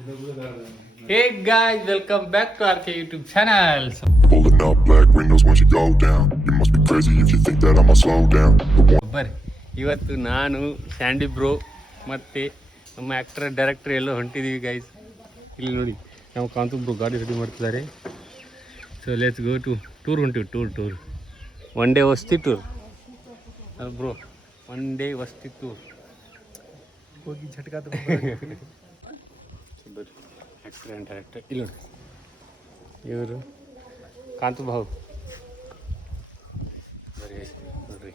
Hey guys, welcome back to RK YouTube channel. Pulling up black windows once you go down. You must be crazy if you think that I'ma slow down. ಬರ್ರಿ, ಇವತ್ತು ನಾನು Sandy bro ಮತ್ತು ನಮ್ಮ actor director ಎಲ್ಲೋ ಹೊಂಟಿದ್ದೀವಿ guys. ಇಲ್ಲಿ ನೋಡಿ ನಾವು ಕಾಂತು ಬ್ರೋ ಗಾಡಿ ರೆಡಿ ಮಾಡ್ತಿದ್ದಾರೆ. So let's go to tour ಹೊಂಟಿವಿ. ಟೂರ್ ಒನ್ ಡೇ ವಸ್ತಿ ಟೂರ್ ಅಲ್ಲ ಬ್ರೋ, ಒನ್ ಡೇ ವಸ್ತಿ ಟೂರ್ ಹೋಗಿ ಝಟ್ಕಾ ಬರ್ರಿ. ಆ್ಯಕ್ಟರ್ ಆ್ಯಂಡ್ ಡೈರೆಕ್ಟರ್ ಇಲ್ಲಿ ನೋಡಿ, ಇವರು ಕಾಂತು ಭಾವ್ ಬರ್ರಿ ನೋಡ್ರಿ.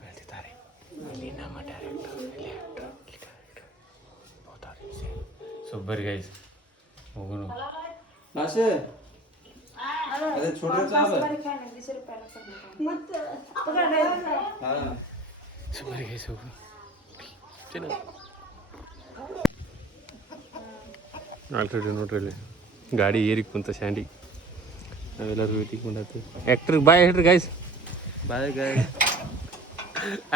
ಬೆಳೆದಿದ್ದಾರೆ ಅಲ್ಲಿ ನಮ್ಮ ಡೈರೆಕ್ಟರ್, ಇಲ್ಲಿ ಆ್ಯಕ್ಟರ್ ಸೊ ಬರ್ರಿ ಗೈಸ್ ಹೋಗೋಣ. ಸೊ ಬರ್ರಿ ಗೈಸ್ ಹೋಗೋಣ. ಆಲ್ರೆಡಿ ನೋಡ್ರಿ ಇಲ್ಲಿ ಗಾಡಿ ಏರಿಕ್ ಕುಂತ ಸ್ಯಾಂಡಿ, ನಾವೆಲ್ಲರೂ ವೇಟಿಂಗ್ ಮಾಡತ್ತೀವಿ. ಆ್ಯಕ್ಟ್ರಿಗೆ ಬಾಯ್ ಹೇಳ್ರಿ ಗೈಸ್. ಬಾಯ್ ಗಾಯ್.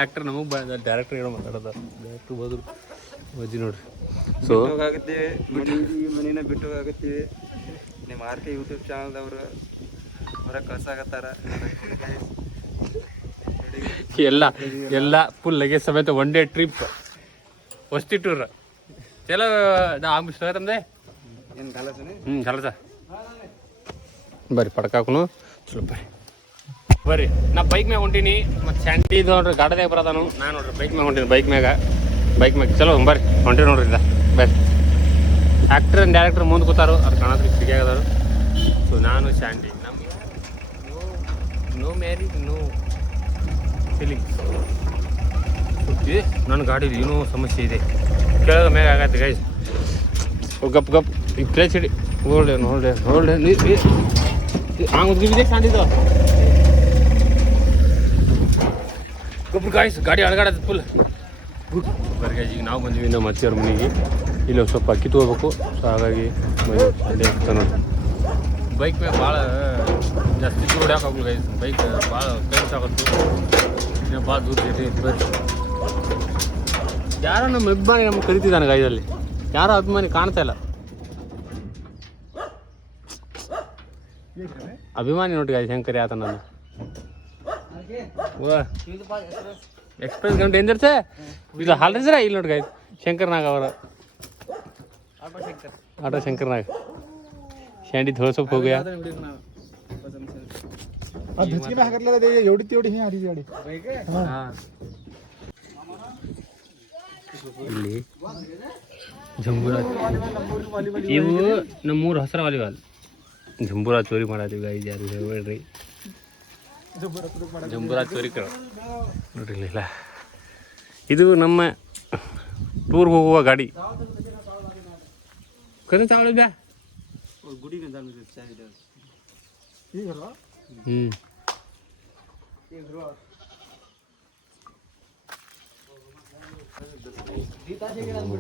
ಆ್ಯಕ್ಟರ್ ನಮಗೆ ಬಾಯ್, ಡೈರೆಕ್ಟರ್ ಏನೋ ಮಾತಾಡೋದ. ಡೈರೆಕ್ಟ್ರ್ ಹೋದ್ರು ವಜ್ಜಿ ನೋಡ್ರಿ. ಸೊ ಹೋಗಾಗತ್ತೀವಿ, ಮನೇನ ಬಿಟ್ಟು ಹೋಗಾಗತ್ತೀವಿ. ನಿಮ್ಮ RK ಯೂಟ್ಯೂಬ್ ಚಾನಲ್ದವರು ಹೊರಗೆ ಕಳ್ಸಾಗತ್ತಾರ. ಎಲ್ಲ ಫುಲ್ ಲಗೇಜ್ ಸಮೇತ ಒನ್ ಡೇ ಟ್ರಿಪ್ ವಸ್ತಿ ಟೂರ್. ಚಲೋ ಆಮ್ ತಮ್ಮದೆ ಏನು ಕಲಸನೆ ಕಲಸ ಬರ್ರಿ ಪಡ್ಕಾಕನು ಚಲೋ ಬರ್ರಿ. ನಾ ಬೈಕ್ ಮ್ಯಾಗ ಹೊಂಟೀನಿ, ಮತ್ತು ಸ್ಯಾಂಡಿ ಇದು ನೋಡ್ರಿ ಗಾಡಿದಾಗ ಬರೋದಾನು. ನಾನು ನೋಡ್ರಿ ಬೈಕ್ ಮ್ಯಾಗ ಹೊಂಟೀನಿ. ಬೈಕ್ ಮ್ಯಾಗ ಚಲೋ ಬರ್ರಿ ಹೊಂಟೀನಿ ನೋಡ್ರಿ. ಇಲ್ಲ ಬರ್ರಿ, ಆ್ಯಕ್ಟರ್ ಆ್ಯಂಡ್ ಡೈರೆಕ್ಟರ್ ಮುಂದೆ ಕೂತಾರು, ಅವ್ರು ಕಾಣತ್ರಿ ಸಿಗಿಯಾಗದಾರು. ಸೊ ನಾನು Sandy, no married no feelings. ನನ್ನ ಗಾಡಿದು ಏನೋ ಸಮಸ್ಯೆ ಇದೆ, ಕೆಳಗೆ ಮ್ಯಾಗ ಆಗತ್ತೆ ಗೈಸ್. ಗಪ್ ಈ ಪ್ಲೇಸ್ ಹಿಡಿ. ಹೊಲ್ಡೆ ಹಂಗೆ ಉದ್ಗಿಬಿದೆ ಸ್ಯಾಂಡಿದು ಗಪ್ ಗಾಯ್ಸ್. ಗಾಡಿ ಅಳಗಾಡತ್ತೆ ಫುಲ್. ಬರ್ರಿ ಗೈಸ್, ಈಗ ನಾವು ಬಂದೀವಿ ನಮ್ಮ ಅತ್ತಿಯವ್ರ ಮನೆಗೆ. ಇಲ್ಲಿ ಒಂದು ಸ್ವಲ್ಪ ಅಕ್ಕಿ ತೊಗೋಬೇಕು. ಸೊ ಹಾಗಾಗಿ ಸಂಡೇ ಆಗ್ತಾ ನೋಡಿ. ಬೈಕ್ ಮ್ಯಾಗ ಭಾಳ ಜಾಸ್ತಿ ದೂರ ಹೊಡ್ಯಾಕಾಗಲ್ಲ ಗೈಸ್. ಬೈಕ್ ಭಾಳ ಕೈಸ್ ಆಗುತ್ತೆ, ಭಾಳ ದೂರ ಐತಿ. ಬರ್ರಿ, ಯಾರೋ ನಮ್ಮ ಅಭಿಮಾನಿ ನಮ್ಗೆ ಕರಿತಿದ್ದಾನೆ ಗಾಯದಲ್ಲಿ. ಯಾರೋ ಅಭಿಮಾನಿ ಕಾಣ್ತಾ ಇಲ್ಲ. ಅಭಿಮಾನಿ ನೋಡಿ ಗಾಯ ಶಂಕರಿ ಆತ ನಾನು ಎಕ್ಸ್ಪ್ರೆಸ್ ಗಂಟೆ ಡೇಂಜರ್ ಸೇ ಇದು ಹಾಲ್ರಿಸ್ರ ಇಲ್ಲಿ ನೋಡಿ ಗಾಯ ಶಂಕರ್ನಾಗ ಅವರ ಆಟೋ ಶಂಕರ್ನಾಗ ಶಂಡಿ ಥोड़ा सा हो गया. ಇಲ್ಲಿ ಜಂಬೂರ ಇವು ನಮ್ಮೂರು ಹಸಿರ ವಾಲಿಬಾಲ್ ಜಂಬೂರ ಚೋರಿ ಮಾಡತ್ತೀವಿ ಗಾಯ್ಸ್. ಯಾರು ಹೇಳ್ಬೇಡ್ರಿ, ಜಂಬೂರ ಚೋರಿ ನೋಡ್ರಿ. ಇಲ್ಲ ಇದು ನಮ್ಮ ಟೂರ್ ಹೋಗುವ ಗಾಡಿ. ಕರೆ ಚಾವಳ ಬ್ಯಾ ಗುಡಿ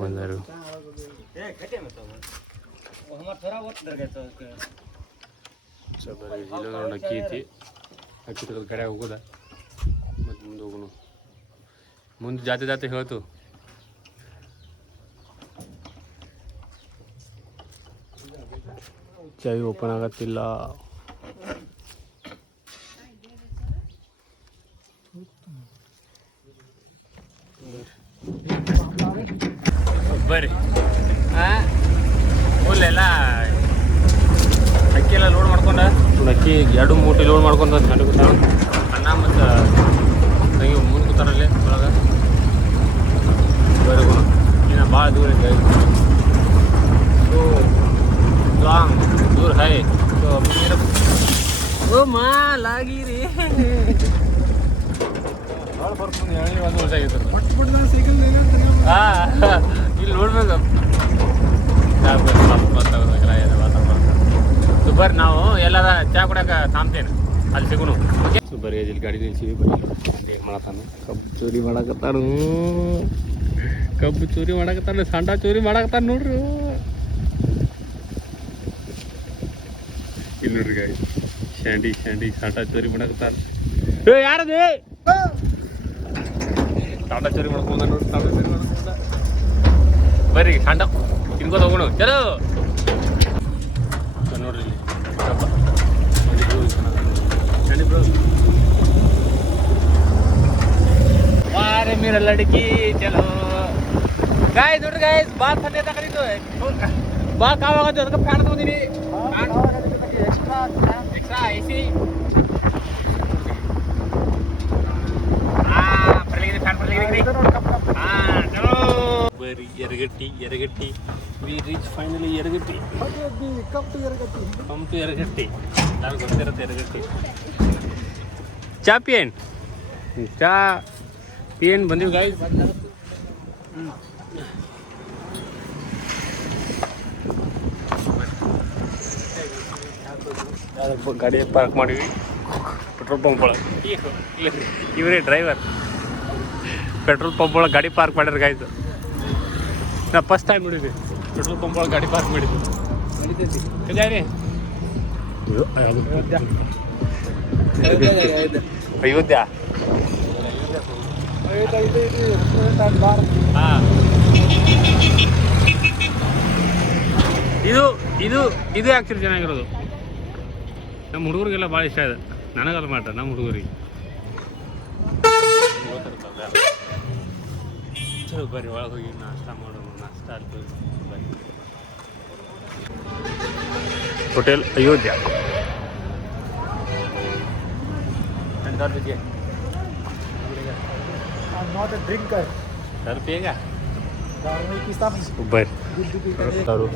ಬಂದರು. ಅಕ್ಕಿ ಐತಿ, ಅಕ್ಕಿ ತಗೋದು ಕಡೆ ಹೋಗೋದ. ಮತ್ತು ಮುಂದೆ ಹೋಗೋಣ. ಮುಂದೆ ಜಾತೆ ಹೇಳ್ತು. ಚಾವಿ ಓಪನ್ ಆಗತ್ತಿಲ್ಲ. ಬರ್ರಿ ಫುಲ್ಲೆಲ್ಲ ಅಕ್ಕಿ ಎಲ್ಲ ಲೋಡ್ ಮಾಡ್ಕೊಂಡ. ಅಕ್ಕಿ 2 ಮೂಟೆ ಲೋಡ್ ಮಾಡ್ಕೊಂಡ ಗಂಟೆ ಕೂತಾಳ. ಅನ್ನ ಮತ್ತು ತಂಗಿ ಮುಂದೆ ಕೂತಾರಲ್ಲಿ ಒಳಗೆ. ಬರ್ರಿ ಇನ್ನು ಭಾಳ ದೂರ ಐತೆ. ಸೊ ಲಾಂಗ್ ದೂರ ಹೈ. ಸೊ ಓ ಮಾ ಲಾಗಿರಿ ವರ್ಷ ಆಗಿತ್ತು. ಇಲ್ಲಿ ನೋಡ್ಬೇಕು ಬರ್ರಿ, ನಾವು ಎಲ್ಲಾರ ಚಾ ಕುಡಿಯಾಕ ತಾಂತೇನೆ ಅಲ್ಲಿ ಸಿಗುನು. ಓಕೆ ಬರ್ರಿ, ಇಲ್ಲಿ ಗಾಡಿ ನಿಲ್ಸಿವಿ. ಬರ್ರಿ ಏನು ಮಾಡತ್ತಾನ, ಕಬ್ಬು ಚೋರಿ ಮಾಡಕತ್ತಾನ, ಸಂಡ ಚೋರಿ ಮಾಡಕತ್ತಾನ ನೋಡ್ರಿ. ಇಲ್ಲಿ ನೋಡ್ರಿ ಗಾಡಿ ಸ್ಯಾಂಡಿ ಸಾಟ ಚೋರಿ ಮಾಡಕತ್ತಾನ. ಯಾರದೇ ಟಾಟಾ ಚೋರಿ ಮಾಡ್ಕೊಂಡ ನೋಡ್ರಿ. ಟಾಟಾ ಚೋರಿ ಮಾಡ್ಕೊಂಡ ಬರ್ರಿ ಸಣ್ಣ ತಿನ್ಕೋತ ಹೋಗೋಣ ಚಲೋ ನೋಡ್ರಿ ಇಲ್ಲಿ वारे मेरा लड़की चलो गाइस ನೋಡ್ರಿ गाइस ಬಾಲ್ ಸಣ್ಣ ತಗೊಂಡಿದ್ದು ಬಾಲ್ ಕಾವಾಗದು ಅದಕ್ಕೆ ಫ್ಯಾನ್ ತಗೊಂಡಿನಿ ಎಕ್ಸ್ಟ್ರಾ ಎಸಿ ಬರ್ಲಿಗಿದೆ ಫ್ಯಾನ್ ಬರ್ಲಿಗಿದೆ ಚಲೋ ಬರಿ Yaragatti we reach finally Yaragatti come to Yaragatti ನಾನು ಗೊತ್ತಿರುತ್ತೆ ಎರಗಟ್ಟಿ ಚಾ ಪಿಯನ್ ಬಂದಿವಿ ಗಾಯ್ಸ್ ಗಾಡಿ ಪಾರ್ಕ್ ಮಾಡಿವಿ ಪೆಟ್ರೋಲ್ ಪಂಪ್ ಒಳಗೆ ಇವರೇ ಡ್ರೈವರ್ ಪೆಟ್ರೋಲ್ ಪಂಪ್ ಒಳಗೆ ಗಾಡಿ ಪಾರ್ಕ್ ಮಾಡ್ಯಾರ ಗಾಯ್ತು ನಾ ಫಸ್ಟ್ ಟೈಮ್ ನೋಡಿದ್ವಿ ಪೆಟ್ರೋಲ್ ಪಂಪ್ ಒಳಗೆ ಗಾಡಿ ಪಾರ್ಕ್ ಮಾಡಿದ್ವಿ ಅಯೋಧ್ಯ ಹಾಂ ಇದು ಆ್ಯಕ್ಚುಲಿ ಚೆನ್ನಾಗಿರೋದು ನಮ್ಮ ಹುಡುಗರಿಗೆಲ್ಲ ಭಾಳ ಇಷ್ಟ ಇದೆ ನನಗಲ್ಲ ಮಾತ್ರ ನಮ್ಮ ಹುಡುಗರಿಗೆ ಚಲೋ ಬರ್ರಿ ಒಳಗೆ ಹೋಗಿ ನಾಷ್ಟ ಮಾಡೋಣ ನಾಷ್ಟ ಅಲ್ಲಿ ಬರ್ರಿ hotel Ayodhya not a drinker. Sir ಬೇಗ Darwin की stuff. ಬರ್ರಿ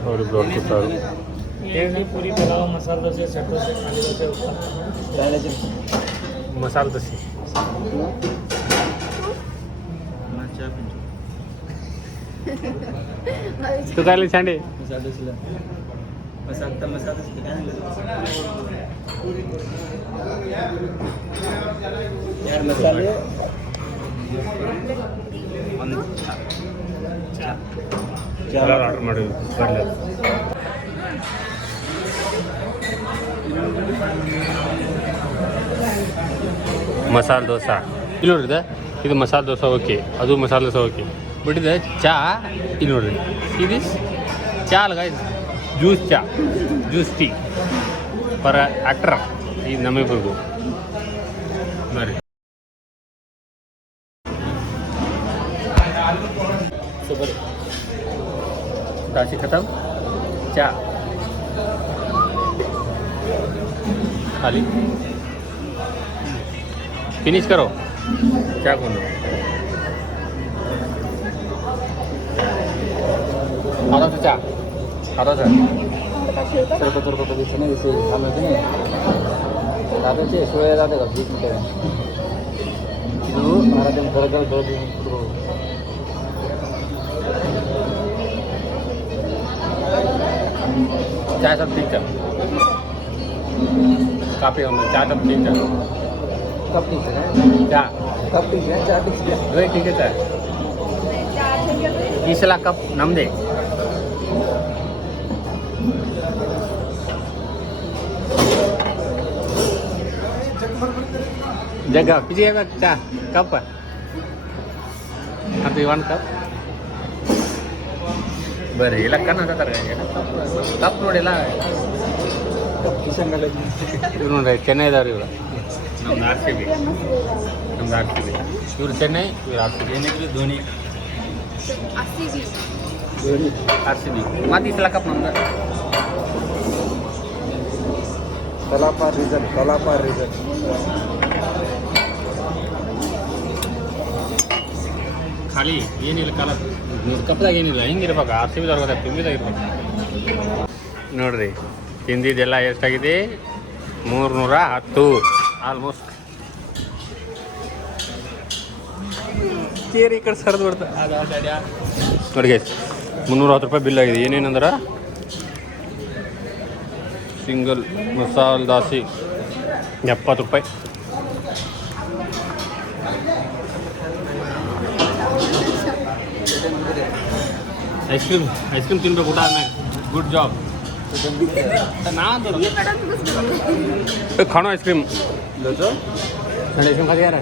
ಅವರು ಬ್ಲಾಗ್ ಕೊಡ್ತಾರೆ पूरी पुलाव मसाला डोसे सेट डोसे खाली डोसे मसाला दसी तू काय छांडे मसाला डोसे मसाला डोसे काय यार मसाले ಆರ್ಡರ್ ಮಾಡಿ ಬರಲಿ ಮಸಾಲೆ ದೋಸೆ ಇಲ್ಲಿ ನೋಡ್ರಿದೆ ಇದು ಮಸಾಲೆ ದೋಸೆ ಓಕೆ ಅದು ಮಸಾಲೆ ದೋಸೆ ಓಕೆ ಬಟ್ ಇದೆ ಚಾ ಇಲ್ಲಿ ನೋಡ್ರಿ ಇದೀಸ್ ಚಾ ಅಲ್ಲ guys juice tea for actor ಇದು ನಮಗೆ ಬೇಕು ಬರ್ರಿ दासी खत्म चा खाली फिनिश करो क्या खोलो आता तो चा आता था तो दिसे नहीं दिसे हमें तो नहीं दादा चे सोया दादा का बीच में ಇದು ಮಾರಾಟಂ ಗರಗರ ಗರಗರ चाय सब ठीक है काफ़ी हम चाय सब ठीक है कब ठीक है क्या कब ठीक है चाय ठीक है वही ठीक है चाय तीसरा कप नम दे जगह पीछे चाय कप हाँ तो वन कप बरं याला ಕರ್ನಾಟಕ ಕಪ್ ನೋಡಿಲ್ಲ ಇವ್ರು ನೋಡ್ರಿ ಚೆನ್ನೈದವ್ರು ಇವರು ನಮ್ದು ಆರ್ ಸಿ ಬಿ ಇವ್ರು ಚೆನ್ನೈ ಇವ್ರು ಆರ್ ಸಿ ಬಿ ಏನಿದ್ರು ಧೋನಿ ಆರ್ ಸಿ ಬಿ ಮತ್ತೆ ಈ ಸಲ ಕಪ್ ನಮ್ದು ಕಲಾಪಾರ್ ರೀಸನ್ ಖಾಲಿ ಏನಿಲ್ಲ ಕಾಲ ಕಪ್ಪದಾಗ ಏನಿಲ್ಲ ಹಿಂಗಿರ್ಬೇಕು ಆರ್ ಸಿ ಬಿದವ್ರಿಗೆ ತುಂಬಿದಾಗಿರ್ಬೇಕು ನೋಡ್ರಿ ತಿಂದಿದ್ದೆಲ್ಲ ಎಷ್ಟಾಗಿದೆ 310 ಆಲ್ಮೋಸ್ಟ್ ಕೇರಿ ಈ ಕಡೆ ಸರ್ದು ಬಿಡ್ತಾ ನೋಡಿ 310 ರೂಪಾಯಿ ಬಿಲ್ ಆಗಿದೆ ಏನೇನಂದ್ರೆ ಸಿಂಗಲ್ ಮಸಾಲೆ ದೋಸೆ 70 ರೂಪಾಯಿ ಐಸ್ ಕ್ರೀಮ್ ತಿನ್ಬೇಕು ಊಟ ಆದ್ಮೇಲೆ ಗುಡ್ ಜಾಬ್ खानो आइसक्रीम आइसक्रीम खा यार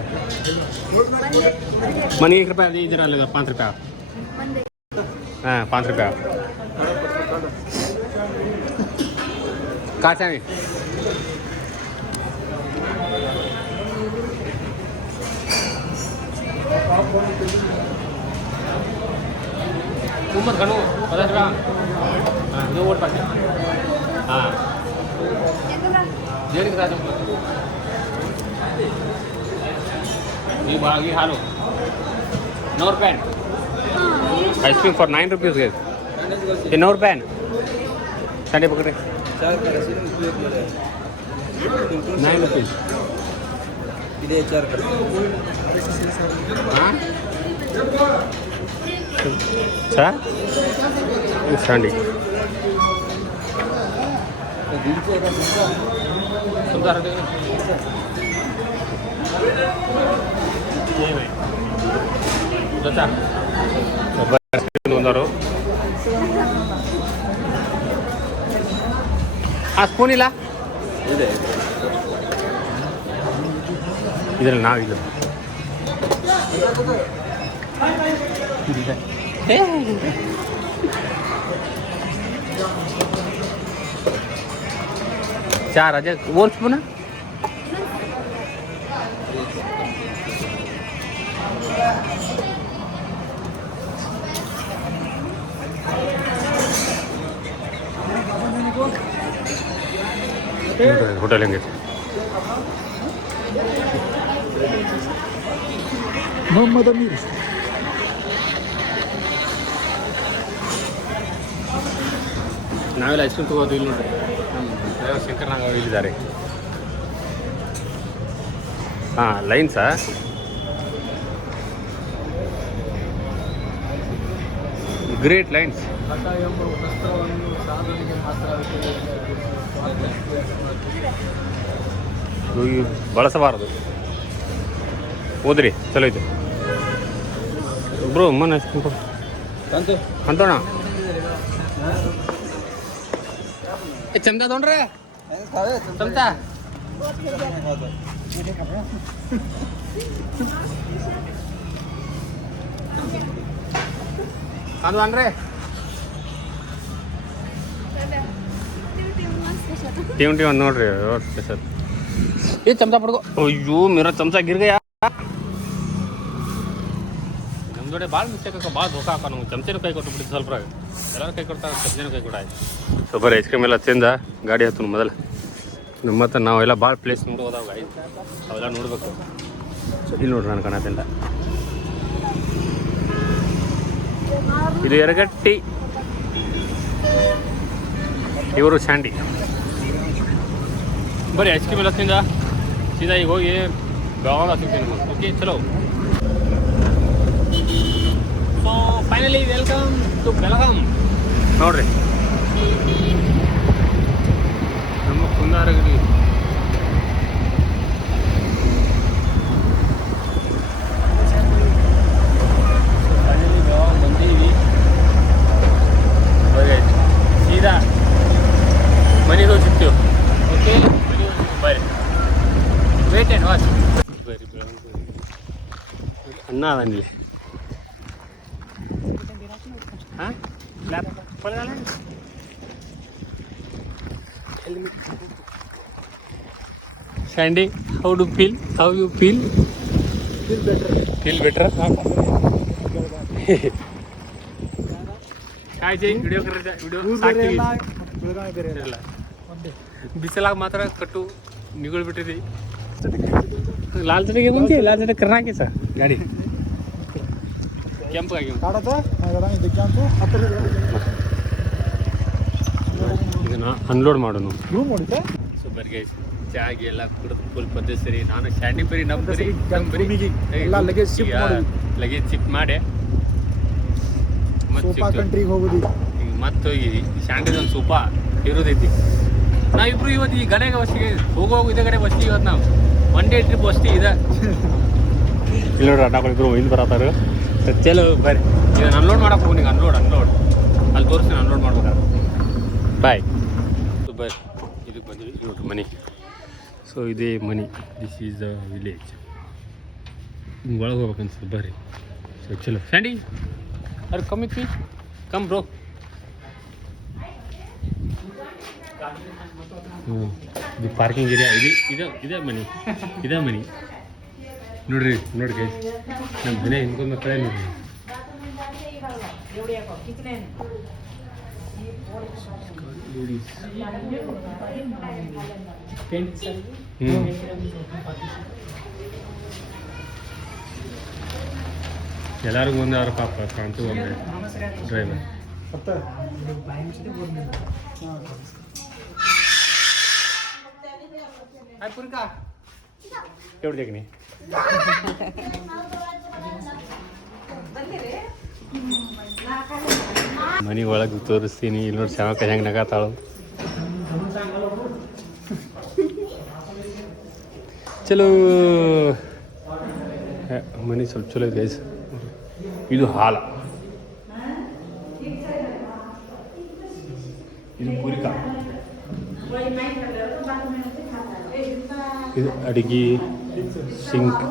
मन 1 रुपया दी जरा लेगा 5 रुपया हाँ 5 रुपया कहाँ चाहिए उमर घणो 50 रुपया हाँ जो वोट पास हाँ जेडी करा तुमको ये बागी हालो 9 रुपया आइसक्रीम फॉर 9 रुपीस गए ये 9 रुपया संडे पकड़े 9 रुपीस हाँ अच्छा संडे सुंदर चाचा ಒಂದರು ಆ ಸ್ಪೂನ್ ಇಲ್ಲ ಇದ್ರಲ್ಲಿ ನಾವಿಲ್ಲ चार हजार वन स्पून होटल हेंगे मोहम्मद अमीर ನಾವೆಲ್ಲ ಐಸ್ಕ್ರೀಮ್ ತಗೋದು ಇಲ್ಲಿ ನೋಡ್ರಿ ಶಂಕರ್ ನಾಗ ಇಲ್ಲಿದ್ದಾರೆ ಹಾಂ ಲೈನ್ಸಾ ಗ್ರೇಟ್ ಲೈನ್ಸ್ ಬಳಸಬಾರದು ಓದ್ರಿ ಚಲೋ ಐತೆ ಬ್ರೋ ಮನ ಅಂತೋಣ ಚಮಚ ತೊಗೊಂಡ್ರೆ ಚಮಚ ಅದು ಅನ್ರೆ टी ಒಂದು ನೋಡ್ರಿ ಸ್ಪೆಷಲ್ ये चमचा पड़को अयो मेरा चमचा गिर गया ನಮ್ಮ ಜೋಡೆ ಭಾಳ ಮಿಸ್ಟೇಕ್ ಭಾಳ ಧೋಕಾ ಹಾಕ ನಮ್ಗೆ ಚಮಚೆನೂ ಕೈ ಕೊಟ್ಟು ಬಿಟ್ಟು ಸ್ವಲ್ಪ ಎಲ್ಲರೂ ಕೈ ಕೊಡ್ತಾರೆ ಚಮಚೆನೂ ಕೈ ಕೊಟ್ಟಾಯ್ತು ಸೊ ಬರೀ ಐಸ್ ಕ್ರೀಮ್ ಎಲ್ಲ ತಿಂದ ಗಾಡಿ ಹತ್ತು ಮೊದಲು ಮತ್ತು ನಾವೆಲ್ಲ ಭಾಳ ಪ್ಲೇಸ್ ನೋಡೋದಾವ ಗಾಡಿ ಅವೆಲ್ಲ ನೋಡಬೇಕು ಸೊ ಇಲ್ಲಿ ನೋಡ್ರಿ ನಾನು ಕಾಣತ್ತಿಲ್ಲ ಇದು ಎರಗಟ್ಟಿ ಇವರು ಸ್ಯಾಂಡಿ बरी आइसक्रीम ಎಲ್ಲ ತಿಂದ ಸೀದಾ ಈಗ ಹೋಗಿ ಬೆಳಗಾವಿ ಸಿಗ್ತೀನಿ ನಮಗೆ ಓಕೆ ಚಲೋ so finally welcome to Belgaum ನೋಡ್ರಿ ನಮ್ಮ ಕುಂದಾರಗಿರಿ ಫೈನಲಿ ಬೆಳಗಾಂ ಬಂದೀವಿ ಬರೀ ಸೀದಾ ಮನೆಗೆ ಹೋಗಿ ಸಿಗ್ತೀವಿ ಓಕೆ ಬರ್ರಿ ವೇಟ್ ಆ್ಯಂಡ್ ವಾಚ್ ಬರ್ರಿ ಅನ್ನ ಅದನ್ನಿಲ್ಲ ಹಾಂ Sandy how do feel how you feel better ಆಯ್ತು ವಿಡಿಯೋ ವಿಡಿಯೋ ಬಿಸಿಲಾಗ ಮಾತ್ರ ಕಟ್ಟು ನಿಗುಳ್ ಬಿಟ್ಟಿರಿ लाल चटके बनते लाल चटक करना के सर गाड़ी ಕೆಂಪು ಆಗಿ ಇದನ್ನ ಅನ್ಲೋಡ್ ಮಾಡೋಣ ಸೂಪರ್ ಗೈಸ್ ಚಾಗಿ ಎಲ್ಲ ಕುಡಿದು ಫುಲ್ ಪದ್ಧತಿ ಸರಿ ನಾನು ಸ್ಯಾಂಡಿ ಬರಿ ಎಲ್ಲ ಲಗೇಜ್ ಶಿಫ್ಟ್ ಮಾಡಿ ಮತ್ತೆ ಹೋಗಿ ಸ್ಯಾಂಡಿದ ಒಂದು ಸೂಪ ಇರೋದೈತಿ ನಾವಿಬ್ರು ಇವತ್ತು ಈ ಗಡೆಗೆ ಬಸ್ಸಿಗೆ ಹೋಗುವಾಗ ಇದೇ ಕಡೆ ಬಸ್ಸಿಗೆ ಇವತ್ತು ನಾವು ಒನ್ ಡೇ ಟ್ರಿಪ್ ಅಷ್ಟೇ ಇದೆ ಇಲ್ಲಿ ನೋಡ್ರಿ ಅಣ್ಣಗಳಿಬ್ರು ಇಲ್ಲಿ ಬರತ್ತಾರ ಚಲೋ ಬರ್ರಿ ಇದನ್ನು ಅನ್ಲೋಡ್ ಮಾಡಕ್ಕೆ ಹೋಗಿ ಅನ್ಲೋಡ್ ಅಲ್ಲಿ ತೋರಿಸ್ತೀನಿ ಅನ್ಲೋಡ್ ಮಾಡ್ಬೇಕಾದ್ರೆ ಬಾಯ್ ಸೊ ಬರ್ರಿ ಇದಕ್ಕೆ ಬಂದಿವಿ ನೋಡ್ರಿ ಮನೆ ಸೊ ಇದೇ ಮನಿ ದಿಸ್ ಈಸ್ ದ ವಿಲೇಜ್ ಹಿಂಗೆ ಒಳಗೆ ಹೋಗ್ಬೇಕನ್ಸುತ್ತೆ ಬರ್ರಿ ಸೊ ಚಲೋ ಸ್ಯಾಂಡಿ ಅವ್ರು ಕಮ್ಮಿ ಕಮ್ ಬ್ರೋ. ಇದು ಪಾರ್ಕಿಂಗ್ ಏರಿಯಾ. ಇದೇ ಮನೆ ನೋಡ್ರಿ ಗೈಸ್, ನಮ್ಮ ಮನೆ ಹಿಂದ್ಕೊಂಡ್ ಕಡೆ ನೋಡ್ರಿ. ಎಲ್ಲರಿಗೂ ಒಂದಾದ್ರು ಪಾಪ ಕಾಣ್ತು ಅಂದ್ರೆ ಡ್ರೈವರ್. ಎವ್ರಿಗೆ ಮನೆ ಒಳಗೆ ತೋರಿಸ್ತೀನಿ. ಇಲ್ಲಿ ನೋಡಿ ಶಾವಕ ಹೆಂಗೆ ನಗಾತಾಳು. ಚಲೋ ಮನೆ ಸ್ವಲ್ಪ ಚಲೋ ಇದೆ ಗೈಸ್. ಇದು ಹಾಲ, ಇದು ಪೂರಿಕಾ, ಇದು ಅಡಿಗೆ ಸಿಂಕ್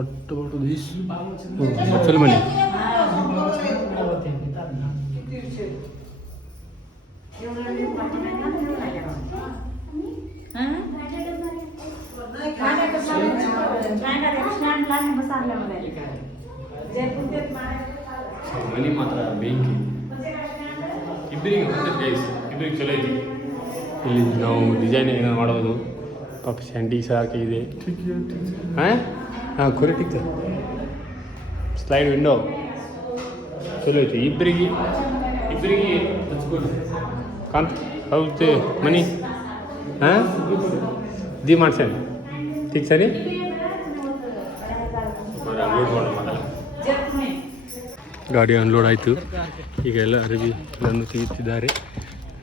ಒಟ್ಟು ಚಲೋ ಮನೆ. ಮನೆ ಮಾತ್ರ ಬೆಂಕಿ. ಇಬ್ಬರಿಗೆ ಇಬ್ಬರಿಗೆ ಚಲೋ ಐತಿ. ಇಲ್ಲಿ ನಾವು ಡಿಸೈನ್ ಏನಾರು ಮಾಡೋದು. ಪಾಪ ಸ್ಯಾಂಡಿ ಸಾಕಿದೆ. ಹಾಂ ಕುರಿ ಟಿಕ್ ಸ್ಲೈಡ್ ವಿಂಡೋ ಚಲೋ ಐತಿ. ಇಬ್ಬರಿಗೆ ಹಚ್ಕೊಂಡು ಕಾಂತ ಹೌದು ಮನಿ. ಹಾಂ ದಿ ಮಾಡ್ಸೇನೆ ठीक ಸರಿ. ಗಾಡಿ ಅನ್ಲೋಡ್ ಆಯಿತು. ಈಗ ಎಲ್ಲ ಅರಬಿ ನನ್ನ ತೆಗೆಯುತ್ತಿದ್ದಾರೆ.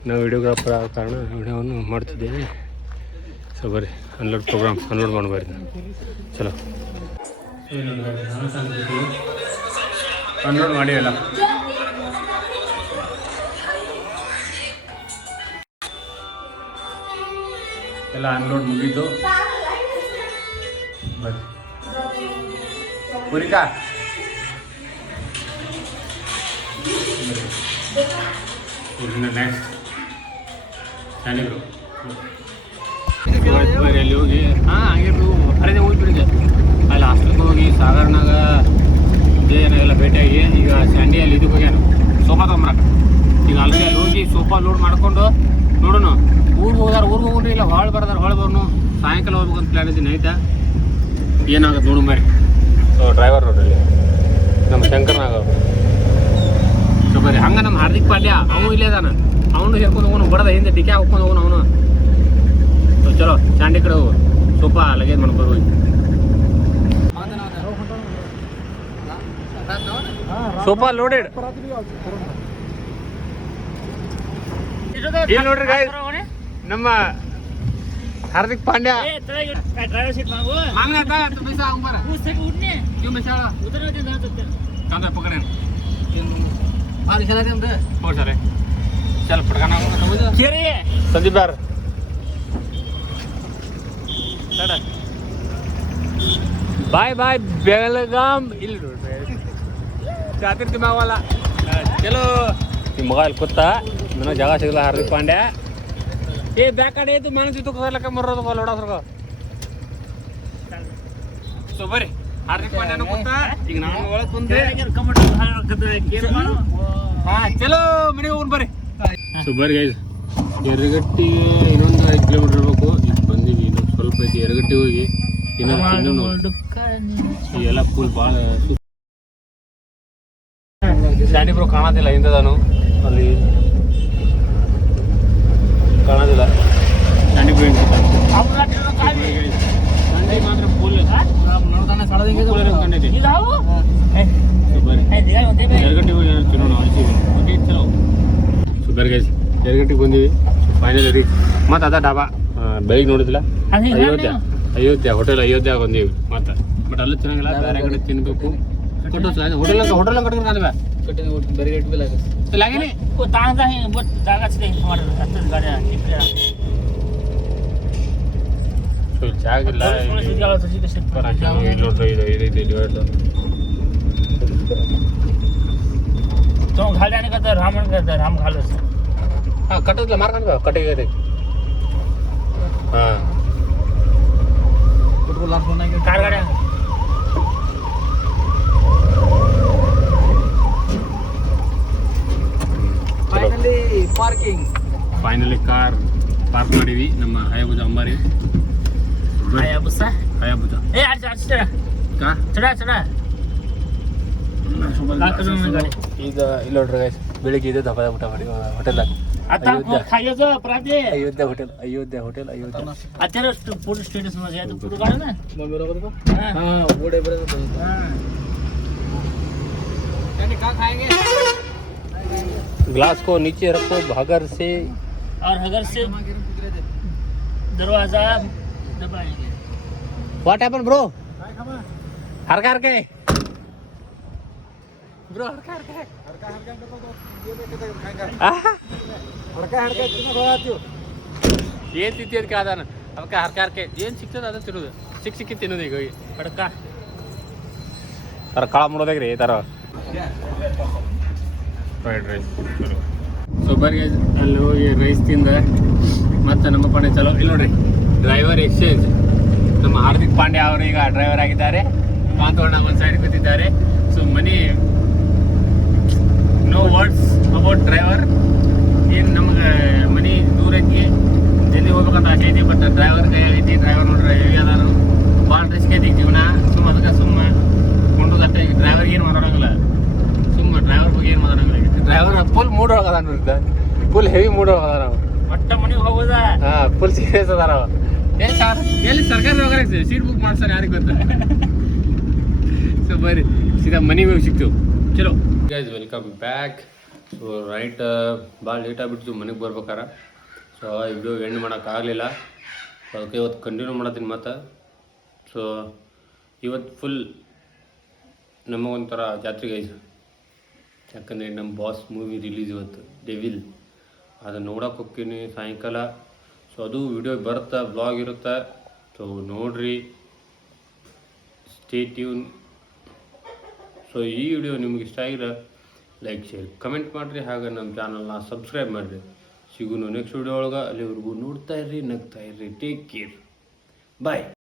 ನಾವು ವಿಡಿಯೋಗ್ರಾಫರ್ ಆದ ಕಾರಣ ವಿಡಿಯೋವನ್ನು ಮಾಡ್ತಿದ್ದೇವೆ. ಸೊ ಬರ್ರಿ ಅನ್ಲೋಡ್ ಮಾಡಿ ಬರ್ರಿ. ಚಲೋ ಅನ್ಲೋಡ್ ಮಾಡಿವಲ್ಲ. ಎಲ್ಲ ಅನ್ಲೋಡ್ ಮುಗೀತು. ಬರ್ರಿ ಪೂರಿಕಾ ನೆಕ್ಸ್ಟ್ ಶಾಲಿಗಳು ಅಲ್ಲಿ ಹೋಗಿ ಹಂಗೆ ಹರಿದೆ ಹೋಗ್ಬಿಟ್ಟಿದೆ. ಅಲ್ಲಿ ಹಾಸ್ಟೆಲ್ಗೆ ಹೋಗಿ ಸಾಗರ್ನಾಗ ಏನಾಗೆಲ್ಲ ಭೇಟಿಯಾಗಿ ಈಗ ಸ್ಯಾಂಡಿಯಲ್ಲಿ ಇದಕ್ಕೆ ಹೋಗ್ಯಾನು ಸೋಫಾ ತೊಗೊಂಬರಕ್ಕೆ. ಈಗ ಅಲ್ಲಿ ಹೋಗಿ ಸೋಫಾ ಲೋಡ್ ಮಾಡ್ಕೊಂಡು ನೋಡೋಣ. ಊರಿಗೆ ಹೋಗ್ರಿ ಇಲ್ಲ ಹೊಳೆ ಬರೋನು ಸಾಯಂಕಾಲ ಹೋಗ್ಬೇಕಂತ ಪ್ಲ್ಯಾನ್ ಇದ್ದೀನಿ. ಆಯ್ತಾ ಏನಾಗುತ್ತೆ ನೋಡು ಮರಿ. ಡ್ರೈವರ್ ನೋಡ್ರಿ ನಮ್ಮ ಶಂಕರ್ನಾಗ. ಸೊ ಬರ್ರಿ ಹಂಗೆ ನಮ್ಮ ಹಾರ್ದಿಕ್ ಪಾಂಡ್ಯ ಅವನು ಇಲ್ಲೇ ಅದಾನ. ಅವನು ಹೇಳ್ಕೊಂಡು ಹೋಗೋನು ಬಡದ ಹಿಂದೆ ಟಿಕೆ ಹಾಕ್ಕೊಂಡು ಹೋಗೋನು ಅವನು. ಸೊ ಚಲೋ ಚಾಂಡಿ ಕಡೆ ಹೋಗು. ಸೋಫಾ ಲಗೇಜ್ ಮಾಡ್ಕೊಂಡು ಹೋಗಿ. Sofa loaded. ಇಲ್ಲಿ ನೋಡ್ರಿ ಗಾಯ್ಸ್ ನಮ್ಮ हार्दिक पांड्या ड्राइवर सीट मांगो मांगना था तो पैसा आऊंगा ना उस साइड उठने क्यों मसाला उधर में जा सकते हैं कहां से पकड़े आगे चला दे हम और चले चल पटकाना होगा समझ क्या रे संदीप यार चल बाय बाय बेलगाम इल रोड पे जातिर दिमाग वाला चलो मोबाइल कुत्ता मैंने जगह सिगला हार्दिक पांड्या ए बैक कಡೆ ಇದು ಮಾನಸಿ ತುಕದಲ್ಲ ಕಮರೋದು ಲೋಡಾಸರ್ಗ ಸೊ ಬರಿ ಹಾರ್ದಿಕ್ ಪಾಂಡ್ಯನ ಕುಂತ ಈಗ ನಾನು ಒಳಗೆ ಕುಂತೆ ಕಮಟ ಗೇರ್ ಮಾಡು ಹಾ ಚಲೋ ಮನೆಗೆ ಹೋಗೋಣ ಬರಿ ಸೊ ಬರಿ ಗೈಸ್ ಎರಗಟ್ಟಿಗೆ ಇನ್ನೊಂದು 5 ಕಿಲೋಮೀಟರ್ ಇರಬೇಕು. ಈಗ ಬಂದೀವಿ ಇನ್ನೊಂದು ಸ್ವಲ್ಪ ಐತಿ. ಎರಗಟ್ಟಿ ಹೋಗಿ ಇನ್ನೊಂದು ಈ ಎಲ್ಲ ಫುಲ್ ಭಾಳ ಸ್ಟ್ಯಾಂಡಿ ಬ್ರೋ ಕಾಣೋದಿಲ್ಲ ಹಿಂದದಾನು ಅಲ್ಲಿ ಕಾಣೋದಿಲ್ಲ ಸ್ಟ್ಯಾಂಡಿ ಬ್ರೋ ಸ್ಟ್ಯಾಂಡಿ ಮಾತ್ರ ಫುಲ್ ನೋಡ್ತಾನೆ ಸಳದಿಂಗೆ ಕಂಡೈತಿ. ಇದಾವು ಎರಗಟ್ಟಿಗೆ ಹೋಗಿ ತಿನ್ನೋಣ ಅಳಿಸಿವಿ ಓಕೆ ಚಲೋ ಸೂಪರ್ ಗೈಸ್. ಎರಗಟ್ಟಿಗೆ ಬಂದೀವಿ ಫೈನಲ್ ರೀಚ್. ಮತ್ತು ಅದ ಡಾಬಾ ಬೆಳಿಗ್ಗೆ ನೋಡಿದಿಲ್ಲ ಅಯೋಧ್ಯ ಹೋಟೆಲ್ ಅಯೋಧ್ಯ ಬಂದೀವಿ ಮತ್ತೆ. ಬಟ್ ಅಲ್ಲೂ ಚೆನ್ನಾಗಿಲ್ಲ ಬೇರೆ ಕಡೆ ತಿನ್ಬೇಕು. ಹೋಟೆಲ್ ಕಟ್ಕೊಂಡು ಕಾಣಬೇ बरी रेट भी लगे तो लगे नहीं वो तांगा है वो जागा से हमारे हत्तर गाड़ी निकले तो ಜಾಗಿಲ್ಲ सीधा सीधा ಇಲ್ಲಿ ನೋಡ್ರಿ ಇದು ಡಿವೈಡ್ तो घालण्याने का तर राम घालस हां कटतला मार्ग का कटे ते हां कुठं लास्ट नाही का कार गाड्या finally parking finally car park ಮಾಡಿವಿ ನಮ್ಮ ಹಯಾಬುಜಾ ಅಂಬಾರಿ Hayabusa ಹಯಾಬುಜಾ आठ चढा ಕಾ चढा चढा गाडी ಈಗ ಇಲ್ಲಿ ನೋಡ್ರಿ ಗೈಸ್ ಬೆಳಿಗ್ಗೆ ಇದೆ ದಬ್ಬ ಊಟ ಮಾಡಿ ಹೋಟೆಲ್ आता खायचं प्राते ಅಯೋಧ್ಯ ಹೋಟೆಲ್ ಅಯೋಧ್ಯ ಹೋಟೆಲ್ ಅಯೋಧ್ಯ અત્યારે પૂરું સ્ટેટસ માં છે તો પૂરું કાઢો ને मम्मी रोको तो હા हाँ बूढ़े बड़े હા यानी कहाँ खाएंगे ग्लास को नीचे रखो भागर से और अगर से दरवाजा दबाएंगे what happen bro her car के ब्रो हर कार के ಹಡ್ಕ ತಿನ್ನೋ ಹೋಗಾತ್ಯು ಏನ್ ತಿಂತಿದ್ ಕಾದಾನ ಅದಕ್ಕೆ ಹರ್ ಕಾರ್ಕೆ ಏನ್ ಸಿಗ್ತದ ಅದ ತಿನ್ನೋದು ಸಿಕ್ಕಿ ತಿನ್ನೋದು ಈಗ ಹೋಗಿ ಬಡಕ ತರ ಕಾಳ ಮಾಡೋದಾಗ್ರಿ ಈ ತರ ಫ್ರೈಡ್ ರೈಸ್ ಸೊ ಬರ್ರಿ ಅಲ್ಲಿ ಹೋಗಿ ರೈಸ್ ತಿಂದ ಮತ್ತೆ ನಮ್ಮ ಪಣೆ ಚಲೋ ಇಲ್ಲಿ ನೋಡ್ರಿ ಡ್ರೈವರ್ ಎಕ್ಸ್ಚೇಂಜ್ ನಮ್ಮ ಹಾರ್ದಿಕ್ ಪಾಂಡ್ಯ ಅವರು ಈಗ ಡ್ರೈವರ್ ಆಗಿದ್ದಾರೆ ಮಾತೋಣ ಒಂದು ಸೈಡ್ ಕೂತಿದ್ದಾರೆ so money no words about driver ಏನು ನಮಗೆ ಮನಿ ದೂರ ಐತಿ ಜಲ್ದಿ ಹೋಗ್ಬೇಕಂತ ಆಸೆ ಐತಿ ಬಟ್ ಡ್ರೈವರ್ ಕೈ ಐತಿ ಡ್ರೈವರ್ ನೋಡ್ರಿ ಹೆವಿ ಅದಾನು ಭಾಳ ರಿಸ್ಕ್ ಐತಿ ಜೀವನ ಅದಕ್ಕೆ ಕೊಂಡೋದಷ್ಟೇ ಈಗ ಡ್ರೈವರ್ಗೆ ಏನು ಮಾತಾಡೋಂಗಿಲ್ಲ ಡ್ರೈವರ್ ಬಗ್ಗೆ ಏನು ಮಾತಾಡೋಂಗಿಲ್ಲ ಡ್ರೈವರ್ ಫುಲ್ ಮೂಡ್ ಒಳಗೆ ಅದ ನೋಡಿದ್ದ ಫುಲ್ ಹೆವಿ ಮೂಡ್ ಒಳಗೆ ಅದ ನಾವು ಒಟ್ಟ ಮನೆಗೆ ಹೋಗೋದ ಹಾಂ ಫುಲ್ ಸೀರಿಯಸ್ ಅದ ನಾವು ಎಲ್ಲಿ ಸರ್ಕಾರಿ ನೌಕರಿ ಸೀಟ್ ಬುಕ್ ಮಾಡ್ತಾರೆ ಯಾರಿಗೆ ಗೊತ್ತ ಸೊ ಬರ್ರಿ ಸೀದಾ ಮನೆಗೆ ಹೋಗಿ ಸಿಗ್ತೀವಿ ಚಲೋ guys welcome back so right ಭಾಳ ಲೇಟ್ ಆಗಿಬಿಡ್ತು ಮನೆಗೆ ಬರ್ಬೇಕಾರ ಸೊ ಈ ವಿಡಿಯೋ ಎಂಡ್ ಮಾಡೋಕ್ಕಾಗಲಿಲ್ಲ ಸೊ ಅದಕ್ಕೆ ಇವತ್ತು ಕಂಟಿನ್ಯೂ ಮಾಡತ್ತೀನಿ ಮತ್ತೆ ಸೊ ಇವತ್ತು ಫುಲ್ ನಮಗೊಂಥರ ಜಾತ್ರೆ ಗೈಸ್ ಯಾಕಂದರೆ ನಮ್ಮ ಬಾಸ್ ಮೂವಿ ರಿಲೀಸ್ ಇವತ್ತು ಡೆವಿಲ್ ಅದನ್ನು ನೋಡೋಕೆ ಹೋಗ್ತೀನಿ ಸಾಯಂಕಾಲ ಸೊ ಅದು ವಿಡಿಯೋ ಬರುತ್ತೆ ಬ್ಲಾಗ್ ಇರುತ್ತೆ ಸೊ ನೋಡ್ರಿ ಸ್ಟೇ ಟ್ಯೂನ್ ಸೊ ಈ ವಿಡಿಯೋ ನಿಮ್ಗೆ ಇಷ್ಟ ಆಗಿದ್ರೆ ಲೈಕ್ ಶೇರ್ ಕಮೆಂಟ್ ಮಾಡಿರಿ ಹಾಗೆ ನಮ್ಮ ಚಾನಲ್ನ ಸಬ್ಸ್ಕ್ರೈಬ್ ಮಾಡಿರಿ ಸಿಗೋನು ನೆಕ್ಸ್ಟ್ ವಿಡಿಯೋ ಒಳಗೆ ಅಲ್ಲಿವರೆಗೂ ನೋಡ್ತಾ ಇರ್ರಿ ನಗ್ತಾ ಇರ್ರಿ ಟೇಕ್ ಕೇರ್ ಬಾಯ್